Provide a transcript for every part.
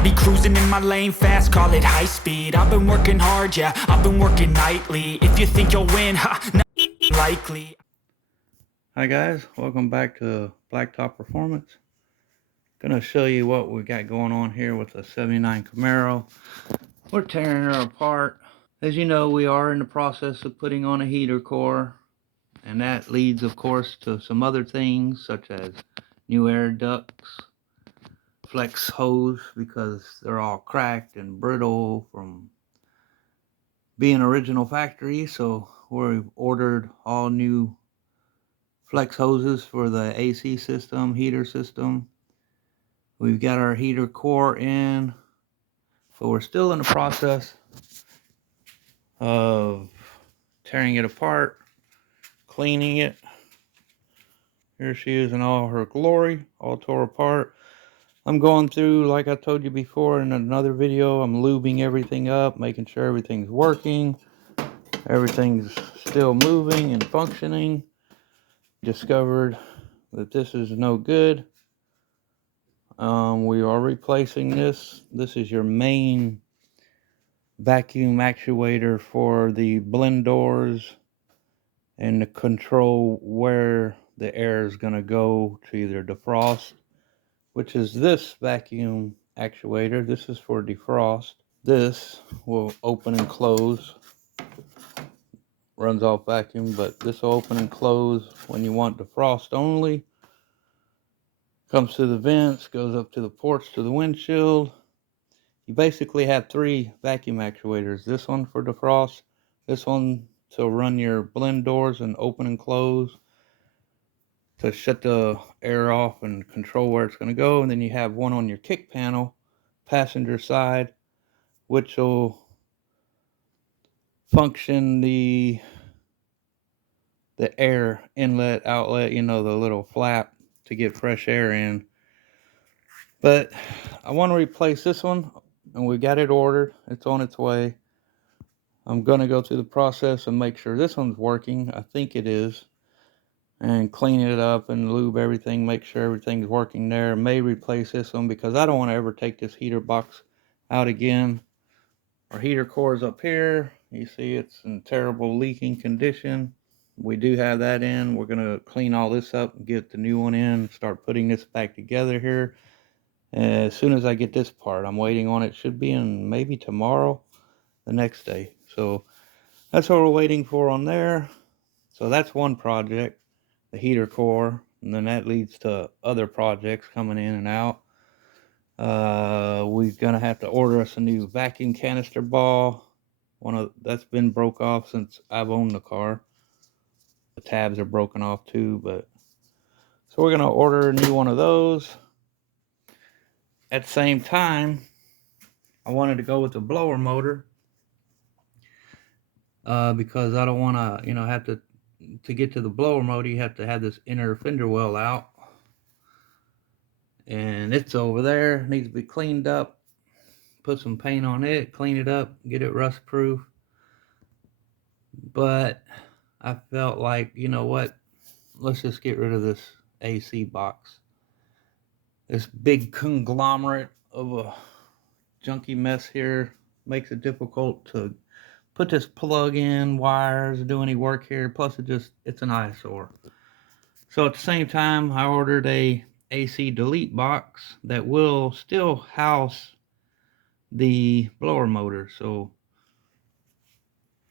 I'll be cruising in my lane fast, call it high speed. I've been working hard, yeah, I've been working nightly. If you think you'll win, not likely. Hi guys, welcome back to Blacktop Performance. Gonna show you what we got going on here with the 79 Camaro. We're tearing her apart. As you know, we are in the process of putting on a heater core, and that leads of course to some other things such as new air ducts, flex hose because they're all cracked and brittle from being original factory, so we've ordered all new flex hoses for the AC system, heater system. We've got our heater core in, so we're still in the process of tearing it apart, cleaning it. Here she is in all her glory, all tore apart. I'm going through, like I told you before in another video, I'm lubing everything up, making sure everything's working, everything's still moving and functioning. Discovered that this is no good. We are replacing this. This is your main vacuum actuator for the blend doors and to control where the air is going to go to either defrost, which is this vacuum actuator. This is for defrost. This will open and close, runs off vacuum, but this will open and close when you want defrost only. Comes through the vents, goes up to the ports to the windshield. You basically have three vacuum actuators. This one for defrost, this one to run your blend doors and open and close, to shut the air off and control where it's going to go. And then you have one on your kick panel, passenger side, which will function the air inlet, outlet, you know, the little flap to get fresh air in. But I want to replace this one, and we got it ordered. It's on its way. I'm going to go through the process and make sure this one's working. I think it is. And clean it up and lube everything, make sure everything's working there. May replace this one because I don't want to ever take this heater box out again. Our heater core is up here. You see it's in terrible leaking condition. We do have that in. We're going to clean all this up and get the new one in, start putting this back together here. As soon as I get this part, I'm waiting on it. Should be in maybe tomorrow, the next day. So that's what we're waiting for on there. So that's one project, the heater core, and then that leads to other projects coming in and out. We're gonna have to order us a new vacuum canister ball. That's been broke off since I've owned the car. The tabs are broken off too, but so we're gonna order a new one of those. At the same time, I wanted to go with the blower motor because I don't want to, have to get to the blower motor. You have to have this inner fender well out, and it's over there. Needs to be cleaned up. Put some paint on it, clean it up, get it rust proof. But I felt like, you know what? Let's just get rid of this AC box. This big conglomerate of a junky mess here makes it difficult to put this plug in, wires, do any work here. Plus it's an eyesore. So at the same time, I ordered a AC delete box that will still house the blower motor. So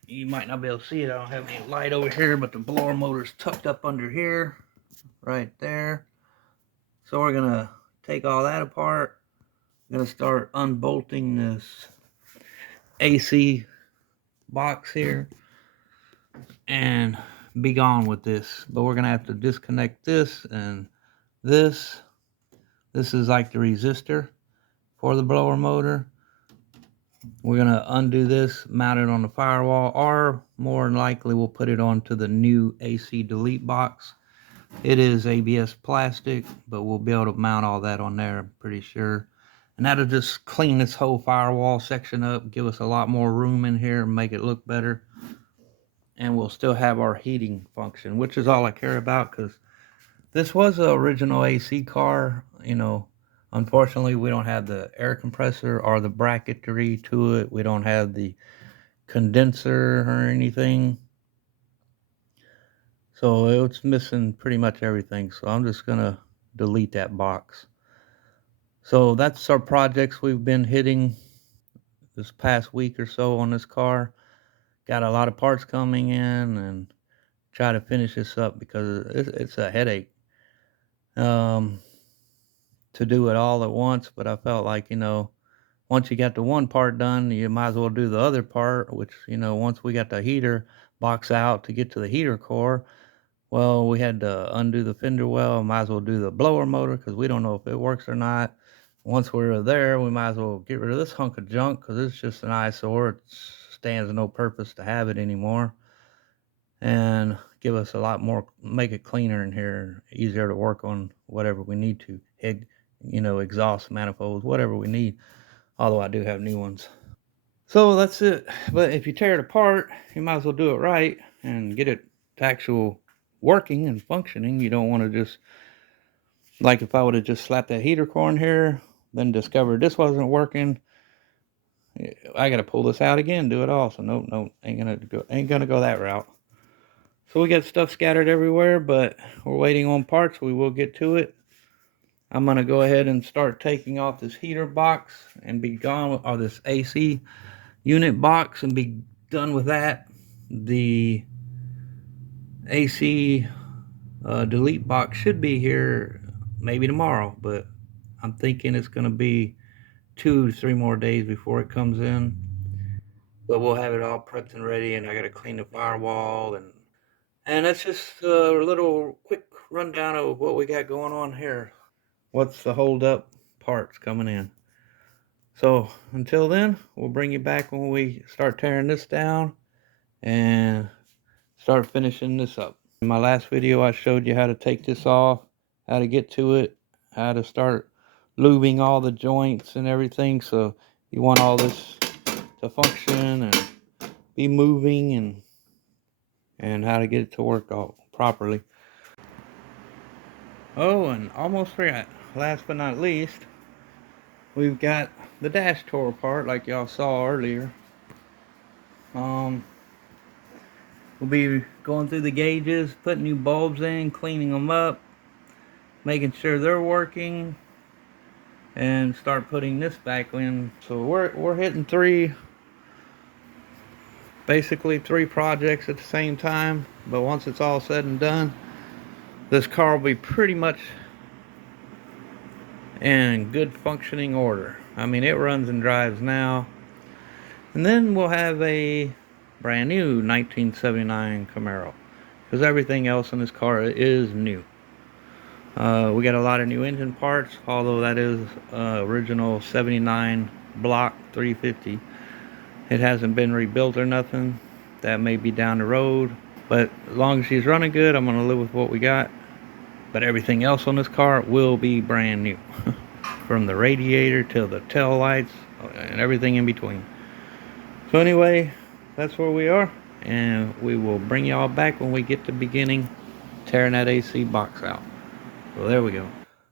you might not be able to see it. I don't have any light over here, but the blower motor is tucked up under here, right there. So we're gonna take all that apart. I'm gonna start unbolting this AC box here and be gone with this. But we're gonna have to disconnect this and this. This is like the resistor for the blower motor. We're gonna undo this, mount it on the firewall, or more than likely we'll put it onto the new AC delete box. It is ABS plastic, but we'll be able to mount all that on there, I'm pretty sure. And that'll just clean this whole firewall section up, give us a lot more room in here, and make it look better. And we'll still have our heating function, which is all I care about, because this was an original AC car, Unfortunately, we don't have the air compressor or the bracketry to it. We don't have the condenser or anything. So it's missing pretty much everything. So I'm just going to delete that box. So that's our projects we've been hitting this past week or so on this car. Got a lot of parts coming in and try to finish this up because it's a headache um, to do it all at once. But I felt like, once you got the one part done, you might as well do the other part, which, once we got the heater box out to get to the heater core, well, we had to undo the fender well, might as well do the blower motor because we don't know if it works or not. Once we're there, we might as well get rid of this hunk of junk because it's just an eyesore. It stands no purpose to have it anymore. And give us a lot more, make it cleaner in here, easier to work on whatever we need to. Head, exhaust manifolds, whatever we need. Although I do have new ones. So that's it. But if you tear it apart, you might as well do it right and get it to actual working and functioning. You don't want to just, like if I would have just slapped that heater core in here, then discovered this wasn't working, I got to pull this out again, do it all. So nope, ain't gonna go that route. So we got stuff scattered everywhere, but we're waiting on parts. We will get to it. I'm gonna go ahead and start taking off this heater box and be gone with, or this AC unit box, and be done with that. The AC delete box should be here maybe tomorrow, but I'm thinking it's going to be 2 to 3 more days before it comes in. But we'll have it all prepped and ready, and I got to clean the firewall, and that's just a little quick rundown of what we got going on here. What's the hold up parts coming in. So until then, we'll bring you back when we start tearing this down and start finishing this up. In my last video, I showed you how to take this off, how to get to it, how to start lubing all the joints and everything. So you want all this to function and be moving, and how to get it to work all properly. Oh, and almost forgot, last but not least, we've got the dash tore apart like y'all saw earlier. We'll be going through the gauges, putting new bulbs in, cleaning them up, making sure they're working, and start putting this back in. So we're hitting basically three projects at the same time. But once it's all said and done, this car will be pretty much in good functioning order. I mean, it runs and drives now. And then we'll have a brand new 1979 Camaro, because everything else in this car is new. We got a lot of new engine parts, although that is original 79 block 350. It hasn't been rebuilt or nothing. That may be down the road, but as long as she's running good, I'm gonna live with what we got. But everything else on this car will be brand new. From the radiator to the tail lights and everything in between. So anyway, that's where we are, and we will bring y'all back when we get to beginning tearing that AC box out. So there we go.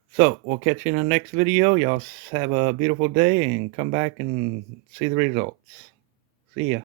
So we'll catch you in the next video. Y'all have a beautiful day and come back and see the results. See ya.